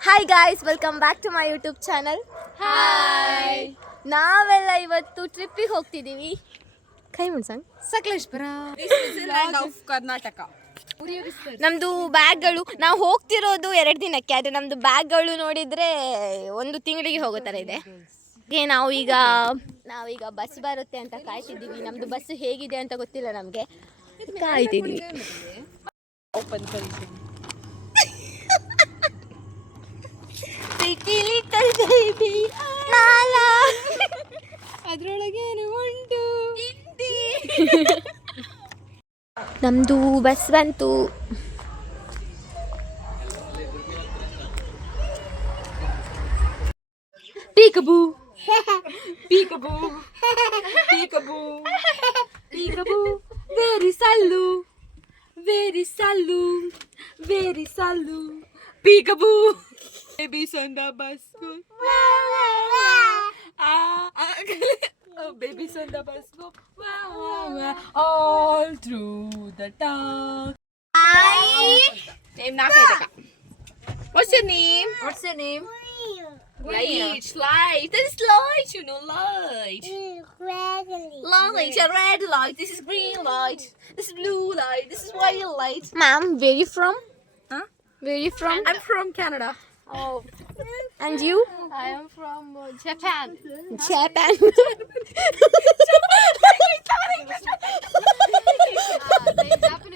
Hi guys welcome back to my YouTube channel hi ನಾವೆಲ್ಲ ಇವತ್ತು ಟ್ರಿಪ್ಪಿಗೆ ಹೋಗ್ತಿದ್ದೀವಿ ಕೈ ಮುನ್ಸಂಗ್ ಸಕಲೇಶ್ಪುರ. ಕರ್ನಾಟಕ ನಮ್ದು ಬ್ಯಾಗ್ಗಳು ನಾವು ಹೋಗ್ತಿರೋದು ಎರಡು ದಿನಕ್ಕೆ ಆದರೆ ನಮ್ಮದು ಬ್ಯಾಗ್ಗಳು ನೋಡಿದರೆ ಒಂದು ತಿಂಗಳಿಗೆ ಹೋಗೋ ಥರ ಇದೆ. ಹಾಗೆ ನಾವೀಗ ಈಗ ನಾವೀಗ ಬಸ್ ಬರುತ್ತೆ ಅಂತ ಕಾಯ್ತಿದ್ದೀವಿ ನಮ್ಮದು ಬಸ್ ಹೇಗಿದೆ ಅಂತ ಗೊತ್ತಿಲ್ಲ ನಮಗೆ. ಕಾಯ್ತಿದ್ದೀವಿ open ನಮ್ಮದು ಬಸ್ ಬಂತು peekaboo peekaboo peekaboo peekaboo very Sallu very Sallu very Sallu peekaboo babies on the bus go ah, ah, Oh, babies on the bus go wow, wow, wow, all through the town. Hi. Name na What's your name? What's your name? Light, light. This is light, you know, light. Red light. Light, yeah, red light. This is green light. This is blue light. This is white light. Mom, where you from? Huh? Where you from? I'm from Canada. Oh. And you? I am from uh, Japan. Japan. Ah.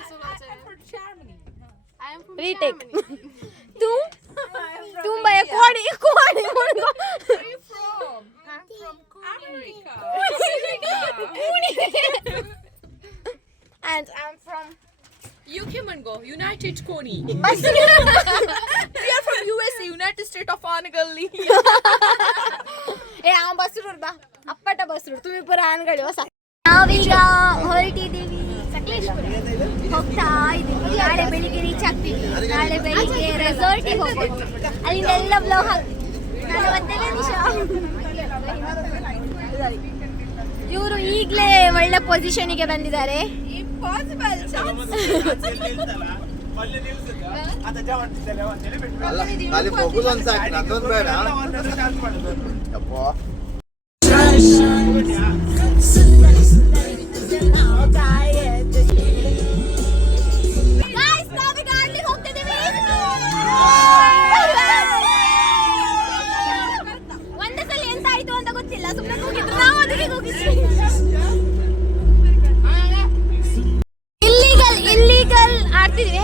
I am from Germany. I am from Germany. तुम तुम भैया कौन Where are you from? I'm from America. कौन And I'm from UK Mango, United Coney. are yes United State of Anagalli. ಏ ಆ ಬಸ್ರು ಬಾ. ಅಪ್ಪಟ ಬಸ್ರು ತುಮಿ ಪುರ ಅನ್ಗಡಿ ಹೊಸ. ನಾವೀಗ ಹೊರಟಿದ್ದೀವಿ. ಹೋಗ್ತಾ ಇದ್ದೀವಿ. ನಾಳೆ ಬೆಳಿಗ್ಗೆ ರೀಚ್ ಆಗ್ತೀವಿ. ನಾಳೆ ಬೆಳಿಗ್ಗೆ ರೆಸಾರ್ಟಿಗೆ ಹೋಗೋದು ಅಲ್ಲಿಂದ ಎಲ್ಲ ನಿಮಿಷ ಇವರು ಈಗಲೇ ಒಳ್ಳೆ ಪೊಸಿಷನಿಗೆ ಬಂದಿದ್ದಾರೆ. ಅಲ್ಲ ಖಾಲಿ ಒಂದ್ ಸಾಕು ನಂದೊಂದು ಬೇಡ. ಯಪ್ಪ. Guys, ನಾವೀಗ ಆಡ್ಲಿಕ್ಕೆ ಹೋಗ್ತಿದ್ದೀವಿ. ಒಂದೇ ಸಲ ಎಂತ ಆಯ್ತು ಅಂತ ಗೊತ್ತಿಲ್ಲ. ಸುಮ್ಮನೆ ಕೂಗಿದ್ರು ನಾವು ಅದಕ್ಕೆ ಕೂಗಿದ್ವಿ ಇಲ್ಲಿಗಲ್ ಇಲ್ಲಿಗಲ್ ಆಡ್ತಿದ್ವಿ.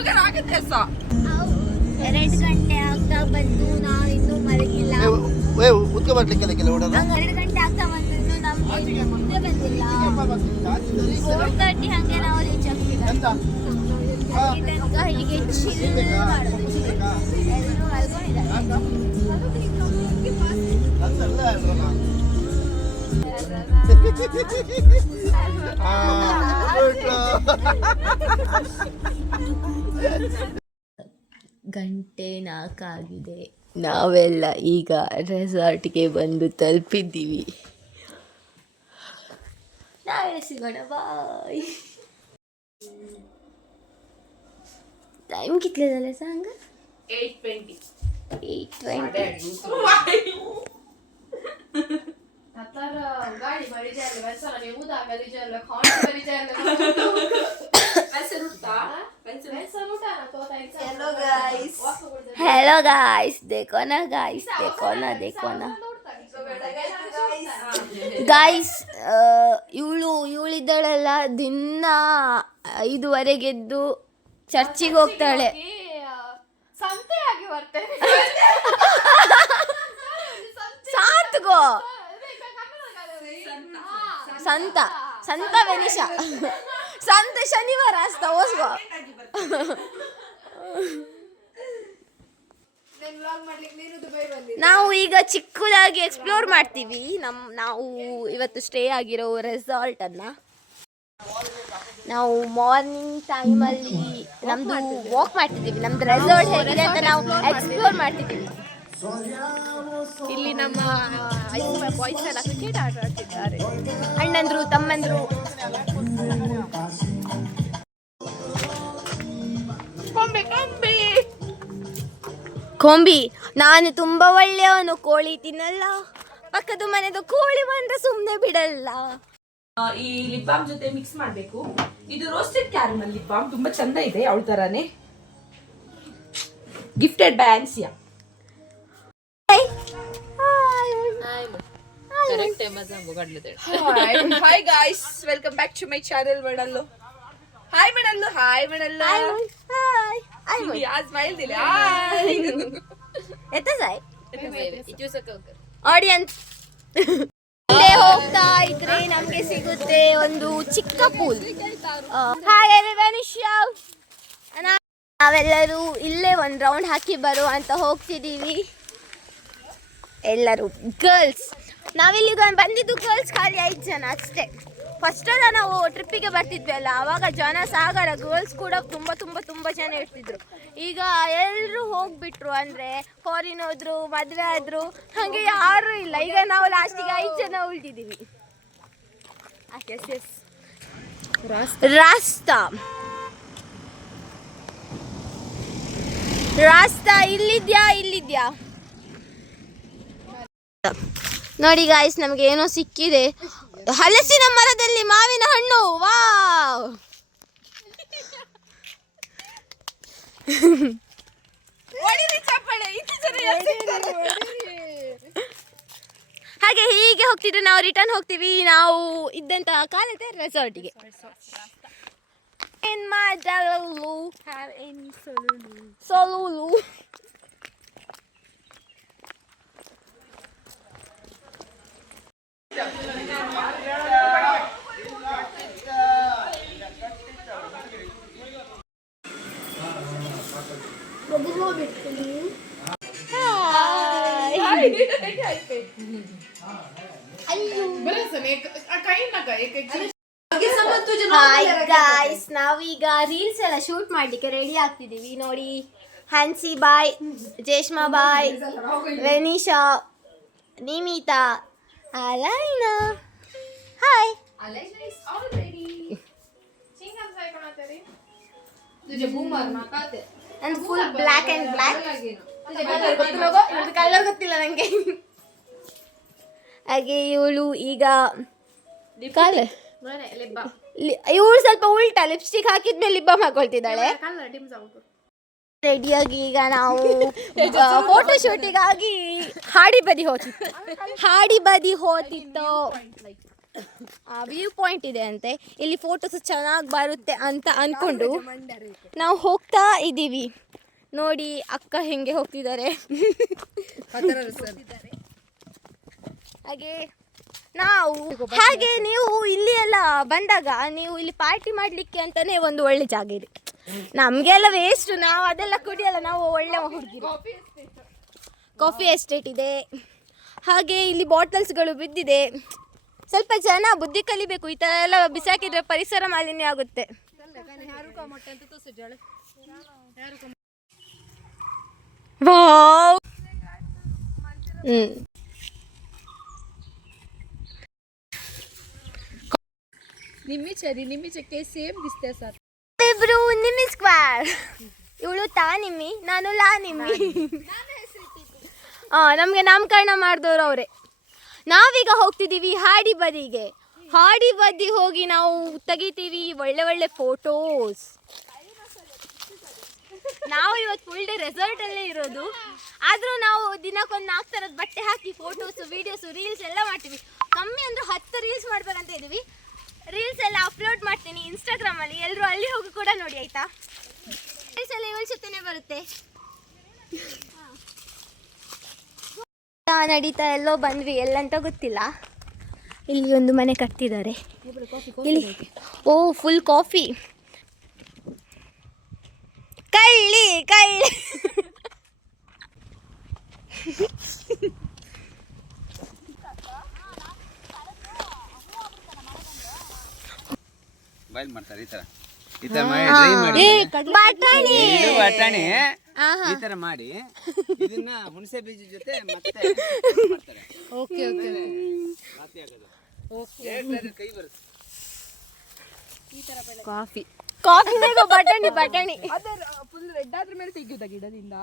ಮಗ ಆಗತ್ತೆ ಸ ಎರಡು ಗಂಟೆ ಆಗ್ತಾ ಬಂದು ನಾವು ಇನ್ನೂ ಮಲಗಿಲ್ಲ. ಬರ್ಲಿಕ್ಕೆಲ್ಲ ಎರಡು ಗಂಟೆ ಆಗ್ತಾ ಬಂದು ನಮ್ಗೆ ಬಂದಿಲ್ಲ. ಫೋರ್ ತರ್ಟಿ ಹಂಗೆ ನಾವು ರೀಚ್ ಆಗ್ತೀವಿ. ಎಂತ? ಈ ತನಕ ಹೀಗೆ chill ಮಾಡೋದು chill. ಎಲ್ರೂ ಮಲ್ಕೊಂಡಿದ್ದಾರೆ. ನಂದಲ್ಲ ಅಲ್ವಾ ಗಂಟೆ ನಾಲ್ಕಾಗಿದೆ ನಾವೆಲ್ಲ ಈಗ ರೆಸಾರ್ಟ್ಗೆ ಬಂದು ತಲುಪಿದ್ದೀವಿ ನಾಳೆ ಸಿಗೋಣ ಬಾಯ್ ಟೈಮ್ कितले झाले सांग 820. एट ट्वेंटी आता गाडी भरी जायला बसायला नाही उदा घरी जायला खाऊन घरी जायला हेलो गाइस हेलो गाइस देखो ना गाइस देखो ना देखो ना ಗಾಯ್ಸ್ ಇವಳು ಇವಳಿದ್ದಳೆಲ್ಲ ದಿನ ಐದುವರೆಗೆದ್ದು ಚರ್ಚಿಗೆ ಹೋಗ್ತಾಳೆ ಸಂತೆ ಆಗಿ ಬರ್ತೇನೆ ಸಾತ್ಗೋ ಸಂತ ಸಂತ ವೆನಿಷ ಸಂತ ಶನಿವಾರ ಅಸ್ತ ಓಸ್ಗೋ ನಾವು ಈಗ ಚಿಕ್ಕದಾಗಿ ಎಕ್ಸ್ಪ್ಲೋರ್ ಮಾಡ್ತೀವಿ. ನಮ್, ನಾವು ಇವತ್ತು ಸ್ಟೇ ಆಗಿರೋ ರೆಸಾರ್ಟ್ ಅನ್ನ. ನಾವು ಮಾರ್ನಿಂಗ್ ಟೈಮಲ್ಲಿ ನಮ್ದು ವಾಕ್ ಮಾಡ್ತಿದ್ದೀವಿ. ನಮ್ದು ರೆಸಾರ್ಟ್ ಹೇಗಿದೆ ಅಂತ ನಾವು ಎಕ್ಸ್ಪ್ಲೋರ್ ಮಾಡ್ತಿದ್ದೀವಿ. ಇಲ್ಲಿ ನಮ್ಮ ಬಾಯ್ಸ್ ಎಲ್ಲ ಕ್ರಿಕೆಟ್ ಆಟ ಆಡ್ತಿದ್ದಾರೆ. ಅಣ್ಣಂದ್ರು ತಮ್ಮಂದ್ರು. ಕೊಂಬಿ ನಾನು ತುಂಬಾ ಒಳ್ಳೆಯವನು ಕೋಳಿ ತಿನ್ನಲ್ಲ. ಪಕ್ಕದ ಮನೆದು ಕೋಳಿ ಬಂದ್ರೆ ಸುಮ್ಮನೆ ಬಿಡಲ್ಲ. ಈ ಲಿಪ್ ಬಾಮ್ ಜೊತೆ ಮಿಕ್ಸ್ ಮಾಡಬೇಕು. ಇದು ರೋಸ್ಟೆಡ್ ಕ್ಯಾರಮಲ್ ಲಿಪ್ ಬಾಮ್ ತುಂಬಾ ಚಂದ ಇದೆ ಅವಳ ತರಾನೇ. Gifted by Ansiya hi guys welcome back to my channel ಮೇಡಲ್ಲು hi ಮೇಡಲ್ಲು ಹಾಯ್ ಮೇಡಲ್ಲು ಆ ಸ್ಮೈಲ್ ದಿಲ್ಲ ಎತ್ತ ಸಾಯ್? ಆಡಿಯನ್ಸ್ ಇಲ್ಲೇ ಹೋಗ್ತಾ ಇದ್ರೆ ನಮ್ಗೆ ಸಿಗುತ್ತೆ ಒಂದು ಚಿಕ್ಕ ಪೂಲ್ ಹಾಯ್ ನಾವೆಲ್ಲರೂ ಇಲ್ಲೇ ಒಂದು ರೌಂಡ್ ಹಾಕಿ ಬರುವ ಅಂತ ಹೋಗ್ತಿದ್ದೀವಿ ಎಲ್ಲರೂ ಗರ್ಲ್ಸ್ ನಾವಿಲ್ಲಿಗ ಬಂದಿದ್ದು ಗರ್ಲ್ಸ್ ಖಾಲಿ ಐದು ಜನ ಅಷ್ಟೇ. ಫಸ್ಟ್ ನಾವು ಟ್ರಿಪ್ಪಿಗೆ ಬರ್ತಿದ್ವಿ ಅಲ್ಲ ಆವಾಗ ಜನ ಸಾಗರ ಗರ್ಲ್ಸ್ ಕೂಡ ತುಂಬ ತುಂಬ ತುಂಬ ಜನ ಇರ್ತಿದ್ರು. ಈಗ ಎಲ್ಲರೂ ಹೋಗ್ಬಿಟ್ರು ಅಂದರೆ ಫಾರಿನ್ ಹೋದ್ರು ಮದುವೆ ಆದ್ರು ಹಾಗೆ ಯಾರೂ ಇಲ್ಲ. ಈಗ ನಾವು ಲಾಸ್ಟಿಗೆ ಐದು ಜನ ಉಳಿದಿದ್ದೀವಿ. ಎಸ್ ಎಸ್ ರಾಸ್ತಾ. ರಾಸ್ತಾ ಇಲ್ಲಿದ್ಯಾ ಇಲ್ಲಿದ್ಯಾ? ನೋಡಿ ಗಾಯ್ಸ್ ನಮಗೆ ಏನೋ ಸಿಕ್ಕಿದೆ. ಹಲಸಿನ ಮರದಲ್ಲಿ ಮಾವಿನ ಹಣ್ಣು. ವಾವ್. ಹಾಗೆ ಹೀಗೆ ಹೋಗ್ತಿದ್ರೆ ನಾವು ರಿಟರ್ನ್ ಹೋಗ್ತೀವಿ. ನಾವು ಇದ್ದಂತ ಕಾಲದ ರೆಸಾರ್ಟಿಗೆ ಸೊಲುಲು. ಹಾಯ್ ಗಾಯ್ಸ್ ನಾವೀಗ ರೀಲ್ಸ್ ಎಲ್ಲ ಶೂಟ್ ಮಾಡ್ಲಿಕ್ಕೆ ರೆಡಿ ಆಗ್ತಿದೀವಿ ನೋಡಿ ಹನ್ಸಿ ಬಾಯ್ ಜೇಷ್ಮಾ ಬಾಯ್ ವೆನಿಶಾ ನಿಮಿತಾ ಅಲೈನಾ. ಹಾಯ್ ನಂದು full black and black colour ಗೊತ್ತಿಲ್ಲ ನನಗೆ ಹಾಗೆ ಇವಳು ಈಗ ಕಾಲ. ಇವಳು ಸ್ವಲ್ಪ ಉಲ್ಟಾ ಲಿಪ್ಸ್ಟಿಕ್ ಹಾಕಿದ್ಮೇಲೆ ಲಿಬ್ಬ ಹಾಕೊಳ್ತಿದ್ದಾಳೆ ರೆಡಿಯಾಗಿ ಈಗ ನಾವು ಫೋಟೋ ಶೂಟಿಗಾಗಿ ಹಾಡಿ ಬದಿ ಹೋಗ್ತಿತ್ತು ಹಾಡಿ ಬದಿ ಹೋತಿತ್ತು ವ್ಯೂ ಪಾಯಿಂಟ್ ಇದೆ ಅಂತೆ ಇಲ್ಲಿ ಫೋಟೋಸ್ ಚೆನ್ನಾಗಿ ಬರುತ್ತೆ ಅಂತ ಅಂದ್ಕೊಂಡು ನಾವು ಹೋಗ್ತಾ ಇದ್ದೀವಿ ನೋಡಿ ಅಕ್ಕ ಹೆಂಗೆ ಹೋಗ್ತಿದ್ದಾರೆ. ಹಾಗೆ ನಾವು ಹಾಗೆ ನೀವು ಇಲ್ಲಿ ಎಲ್ಲ ಬಂದಾಗ ನೀವು ಇಲ್ಲಿ ಪಾರ್ಟಿ ಮಾಡಲಿಕ್ಕೆ ಅಂತಾನೆ ಒಂದು ಒಳ್ಳೆ ಜಾಗ ಇದೆ. ನಮಗೆಲ್ಲ ವೇಸ್ಟ್ ನಾವು ಅದೆಲ್ಲ ಕುಡಿಯಲ್ಲ ನಾವು ಒಳ್ಳೆ ಹುಡುಗಿ ಕಾಫಿ ಎಸ್ಟೇಟ್ ಇದೆ. ಹಾಗೆ ಇಲ್ಲಿ ಬಾಟಲ್ಸ್ಗಳು ಬಿದ್ದಿದೆ. ಸ್ವಲ್ಪ ಜನ ಬುದ್ಧಿ ಕಲಿಬೇಕು ಈ ಥರ ಎಲ್ಲ ಬಿಸಾಕಿದ್ರೆ ಪರಿಸರ ಮಾಲಿನ್ಯ ಆಗುತ್ತೆ. ಹ್ಮ್. ನಿಮ್ಮಿ ಚರಿ ನಿಮ್ಮಿ ಚಕ್ಕೆ ಸೇಮ್ ದಿಸ್ತೆ ಸರ್ ಇಬ್ರು ಸ್ಕ್ವಾರ್ ಇವಳು ತಾ ನಿಮ್ಮಿ ನಾನು ಲಾ ನಿಮ್ಮಿ ಹಾ ನಮಗೆ ನಾಮಕರಣ ಮಾಡಿದವರು ಅವರೇ. ನಾವೀಗ ಹೋಗ್ತಿದ್ದೀವಿ ಹಾಡಿ ಬದಿಗೆ ಹಾಡಿ ಬದಿ ಹೋಗಿ ನಾವು ತೆಗಿತೀವಿ ಒಳ್ಳೆ ಒಳ್ಳೆ ಫೋಟೋಸ್. ನಾವು ಇವತ್ತು ಫುಲ್ ಡೇ ರೆಸಾರ್ಟ್ ಅಲ್ಲೇ ಇರೋದು. ಆದ್ರೂ ನಾವು ದಿನಕ್ಕೊಂದು ನಾಲ್ಕು ತರದ ಬಟ್ಟೆ ಹಾಕಿ ಫೋಟೋಸ್ ವಿಡಿಯೋಸ್ ರೀಲ್ಸ್ ಎಲ್ಲ ಮಾಡ್ತೀವಿ. ಕಮ್ಮಿ ಅಂದ್ರೆ ಹತ್ತು ರೀಲ್ಸ್ ಮಾಡ್ಬೇಕಂತ ಇದೀವಿ ರೀಲ್ಸ್ ಎಲ್ಲ ಅಪ್ಲೋಡ್ ಮಾಡ್ತೀನಿ ಇನ್ಸ್ಟಾಗ್ರಾಮ್ ಅಲ್ಲಿ. ಎಲ್ಲರೂ ಅಲ್ಲಿ ಹೋಗಿ ಕೂಡ ನೋಡಿ, ಆಯ್ತಾ? ರೀಲ್ಸ್ ಎಲ್ಲ ಇವಳ ಜೊತೆನೆ ಬರುತ್ತೆ. ನಡೀತಾ ಎಲ್ಲೋ ಬಂದ್ವಿ, ಎಲ್ಲಂತ ಗೊತ್ತಿಲ್ಲ. ಇಲ್ಲಿ ಒಂದು ಮನೆ ಕಟ್ತಿದ್ದಾರೆ ಓ ಫುಲ್ ಕಾಫಿ ಕಳ್ಳಿ ಕಳ್ಳಿ. ಬಾಯ್ಲ್ ಮಾಡ್ತಾರೆ ಈ ತರ. ಈ ತರ ಮಾಡಿ ಡ್ರೈ ಮಾಡಿ. ಬಟಾಣಿ. ಇದು ಬಟಾಣಿ. ಆಹಾ. ಈ ತರ ಮಾಡಿ ಇದನ್ನ ಹುಣಸೆ ಬೀಜ ಜೊತೆ ಮತ್ತೆ ಮಾಡ್ತಾರೆ. ಓಕೆ ಓಕೆ ರಾತ್ರಿ ಆಗೋದು Direct ಕೈ ಬರುತ್ತೆ? ಕಾಫಿ. ಕಾಫಿ ಬೇಗ ಬಟಾಣಿ ಬಟಾಣಿ. ಅದರ ಫುಲ್ ರೆಡ್ ಆದ್ರ ಮೇಲೆ ತೆಗಿಯೋದ ಗಿಡದಿಂದ?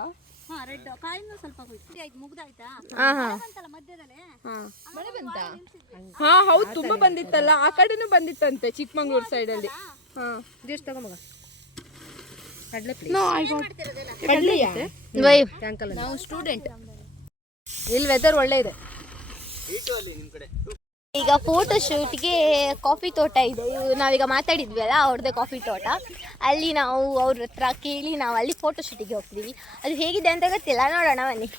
ಮಳೆ ಬಂತ? ಹಾ ಹೌದು ತುಂಬಾ ಬಂದಿತ್ತಲ್ಲ. ಆ ಕಡೆನೂ ಬಂದಿತ್ತಂತೆ ಚಿಕ್ಕಮಂಗ್ಳೂರ್ ಸೈಡ್ ಅಲ್ಲಿ. ಹಾ. ನಾವು ಸ್ಟೂಡೆಂಟ್. ಇಲ್ಲಿ ವೆದರ್ ಒಳ್ಳೆ ಇದೆ. ಈಗ ಫೋಟೋ ಶೂಟ್ಗೆ ಕಾಫಿ ತೋಟ ಇದೆ. ನಾವೀಗ ಮಾತಾಡಿದ್ವಿ ಅಲ್ಲ ಅವ್ರದ್ದೇ ಕಾಫಿ ತೋಟ. ಅಲ್ಲಿ ನಾವು ಅವ್ರ ಹತ್ರ ಕೇಳಿ ನಾವು ಅಲ್ಲಿ ಫೋಟೋ ಶೂಟಿಗೆ ಹೋಗ್ತೀವಿ. ಅದು ಹೇಗಿದೆ ಅಂತ ಗೊತ್ತಿಲ್ಲ ನೋಡೋಣ ಬನ್ನಿ.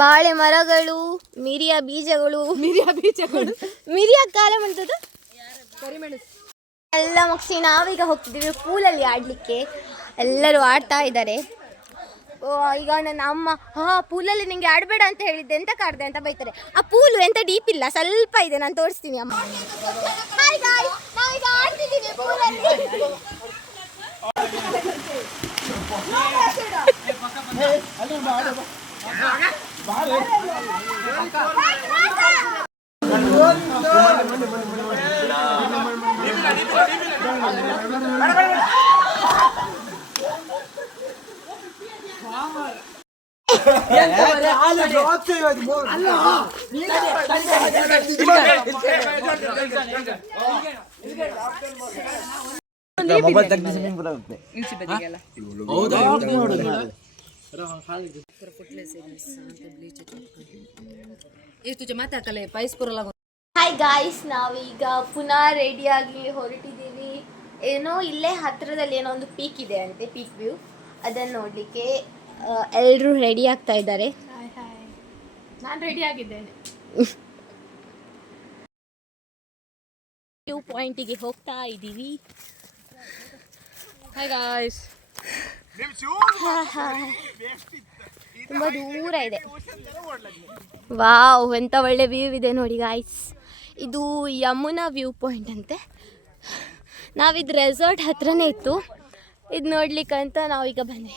ಬಾಳೆ ಮರಗಳು ಮಿರಿಯ ಬೀಜಗಳು. ಮಿರಿಯ ಬೀಜಗಳು. ಮಿರಿಯ ಕಾಲ ಕರಿಮೆಣಸು. ಎಲ್ಲ ಮುಗಿಸಿ ನಾವೀಗ ಹೋಗ್ತಿದ್ದೀವಿ ಪೂಲಲ್ಲಿ ಆಡಲಿಕ್ಕೆ. ಎಲ್ಲರೂ ಆಡ್ತಾ ಇದ್ದಾರೆ. ಈಗ ನನ್ನ ಅಮ್ಮ, ಹಾ, ಪೂಲಲ್ಲಿ ನಿಂಗೆ ಆಡಬೇಡ ಅಂತ ಹೇಳಿದ್ದೆ ಎಂತ ಕಾಡ್ದೆ ಅಂತ ಬೈತಾರೆ. ಆ ಪೂಲು ಎಂತ ಡೀಪ್ ಇಲ್ಲ, ಸ್ವಲ್ಪ ಇದೆ, ನಾನು ತೋರಿಸ್ತೀನಿ ಅಮ್ಮ. ಎಷ್ಟು ಹಾಯ್ ಗಾಯ್ಸ್ ನಾವೀಗ ಪುನಃ ರೆಡಿಯಾಗಿ ಹೊರಟಿದ್ದೀವಿ. ಏನೋ ಇಲ್ಲೇ ಹತ್ರದಲ್ಲಿ ಏನೋ ಒಂದು ಪೀಕ್ ಇದೆ ಅಂತೆ ಪೀಕ್ ವ್ಯೂ ಅದನ್ನ ನೋಡಲಿಕ್ಕೆ ಎಲ್ಲರೂ ರೆಡಿ ಆಗ್ತಾ ಇದ್ದಾರೆ? ನಾನು ರೆಡಿ ಆಗಿದ್ದೇನೆ. ವ್ಯೂ ಪಾಯಿಂಟಿಗೆ ಹೋಗ್ತಾ ಇದ್ದೀವಿ. ಹಾಯ್ ಗಾಯ್ಸ್ ತುಂಬ ದೂರ ಇದೆ. ವಾವ್ ಎಂತ ಒಳ್ಳೆ ವ್ಯೂ ಇದೆ ನೋಡಿ ಗಾಯ್ಸ್ ಇದು ಯಮುನಾ ವ್ಯೂ ಪಾಯಿಂಟ್ ಅಂತೆ. ನಾವಿದು ರೆಸಾರ್ಟ್ ಹತ್ರನೇ ಇತ್ತು. ಇದು ನೋಡ್ಲಿಕ್ಕಂತ ನಾವೀಗ ಬಂದ್ವಿ.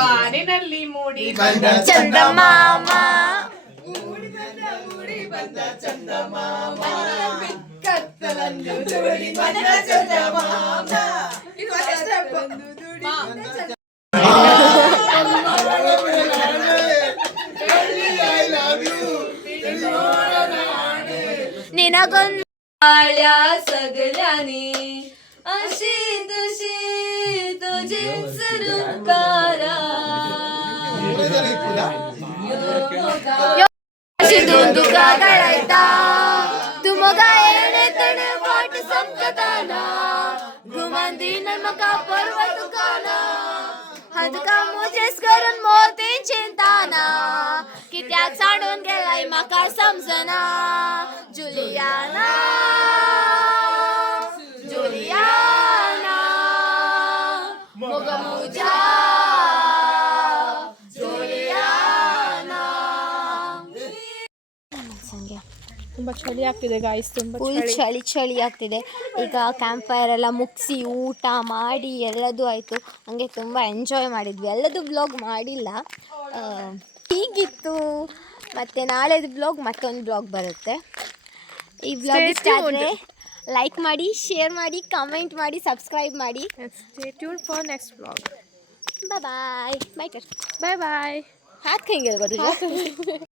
ಬಾನಿನಲ್ಲಿ ಮೂಡಿ ಬಂದ ಚಂದಮಾಮ. ಮೂಡಿ ಬಂದ ಮೂಡಿ ಬಂದ ಚಂದಮಾಮ. ಕತ್ತಲನ್ನು ಜೋಡಿ ಬಂದ ಚಂದಮಾಮ. ಇದು ಬಂದು ನಿನಗೊಂದು ಸಗಲಾನಿ. ಅಶಿ दुंदुका गळायता तुमगा येणे तण वाट संपताना गुमान करून मोतीन चिंताना कित्याक साडून गेलाय मका समजना जुलियाना ತುಂಬಾ ಚಳಿ ಆಗ್ತಿದೆ ಗಾಯ್ಸ್ ತುಂಬಾ ಫುಲ್ ಚಳಿ. ಚಳಿ ಆಗ್ತಿದೆ. ಈಗ ಕ್ಯಾಂಪ್ ಫೈರ್ ಎಲ್ಲ ಮುಗಿಸಿ ಊಟ ಮಾಡಿ ಎಲ್ಲದೂ ಆಯಿತು. ಹಂಗೆ ತುಂಬ ಎಂಜಾಯ್ ಮಾಡಿದ್ವಿ. ಎಲ್ಲದೂ ಬ್ಲಾಗ್ ಮಾಡಿಲ್ಲ. ಆ, ಹೀಗಿತ್ತು. ಮತ್ತು ನಾಳೆದು ಬ್ಲಾಗ್ ಮತ್ತೊಂದು ಬ್ಲಾಗ್ ಬರುತ್ತೆ. ಈ ಬ್ಲಾಗ್ ಇಷ್ಟ ಆದರೆ ಲೈಕ್ ಮಾಡಿ ಶೇರ್ ಮಾಡಿ ಕಮೆಂಟ್ ಮಾಡಿ ಸಬ್ಸ್ಕ್ರೈಬ್ ಮಾಡಿ. Stay tune for next blog bye bye bye bye bye ಹಾಕಿ ಹೆಂಗೆ ಗೊತ್ತಿಲ್ಲ